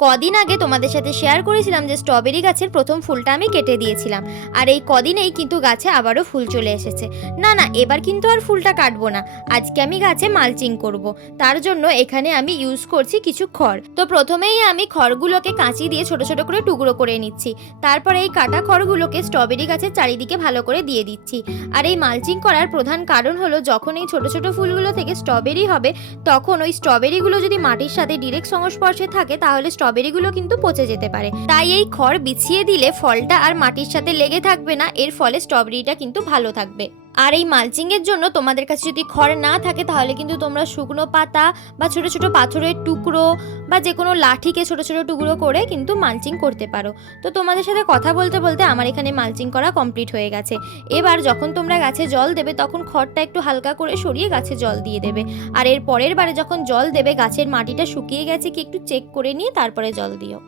কদিন আগে তোমাদের সাথে শেয়ার করেছিলাম যে স্ট্রবেরি গাছের প্রথম ফুলটা আমি কেটে দিয়েছিলাম, আর এই কদিনেই কিন্তু গাছে আবারও ফুল চলে এসেছে। না না, এবার কিন্তু আর ফুলটা কাটবো না, আজকে আমি গাছে মালচিং করব। তার জন্য এখানে আমি ইউজ করছি কিছু খড়। তো প্রথমেই আমি খড়গুলোকে কাঁচি দিয়ে ছোট ছোট করে টুকরো করে নিচ্ছি। তারপরে এই কাটা খড়গুলোকে স্ট্রবেরি গাছের চারিদিকে ভালো করে দিয়ে দিচ্ছি। আর এই মালচিং করার প্রধান কারণ হলো, যখন এই ছোট ছোট ফুলগুলো থেকে স্ট্রবেরি হবে, তখন ওই স্ট্রবেরিগুলো যদি মাটির সাথে ডিরেক্ট সংস্পর্শে থাকে তাহলে স্ট্রবেরিগুলো কিন্তু পচে যেতে পারে। তাই এই খড় বিছিয়ে দিলে ফলটা আর মাটির সাথে লেগে থাকবে না, এর ফলে স্ট্রবেরিটা কিন্তু ভালো থাকবে। আর এই মালচিংয়ের জন্য তোমাদের কাছে যদি খড় না থাকে তাহলে কিন্তু তোমরা শুকনো পাতা বা ছোট ছোট পাথরের টুকরো বা যে কোনো লাঠিকে ছোট ছোট টুকরো করে কিন্তু মালচিং করতে পারো। তো তোমাদের সাথে কথা বলতে বলতে আমার এখানে মালচিং করা কমপ্লিট হয়ে গেছে। এবার যখন তোমরা গাছে জল দেবে তখন খড়টা একটু হালকা করে সরিয়ে গাছে জল দিয়ে দেবে। আর এর পরের বারে যখন জল দেবে গাছের মাটিটা শুকিয়ে গেছে কি একটু চেক করে নিয়ে তারপরে জল দিও।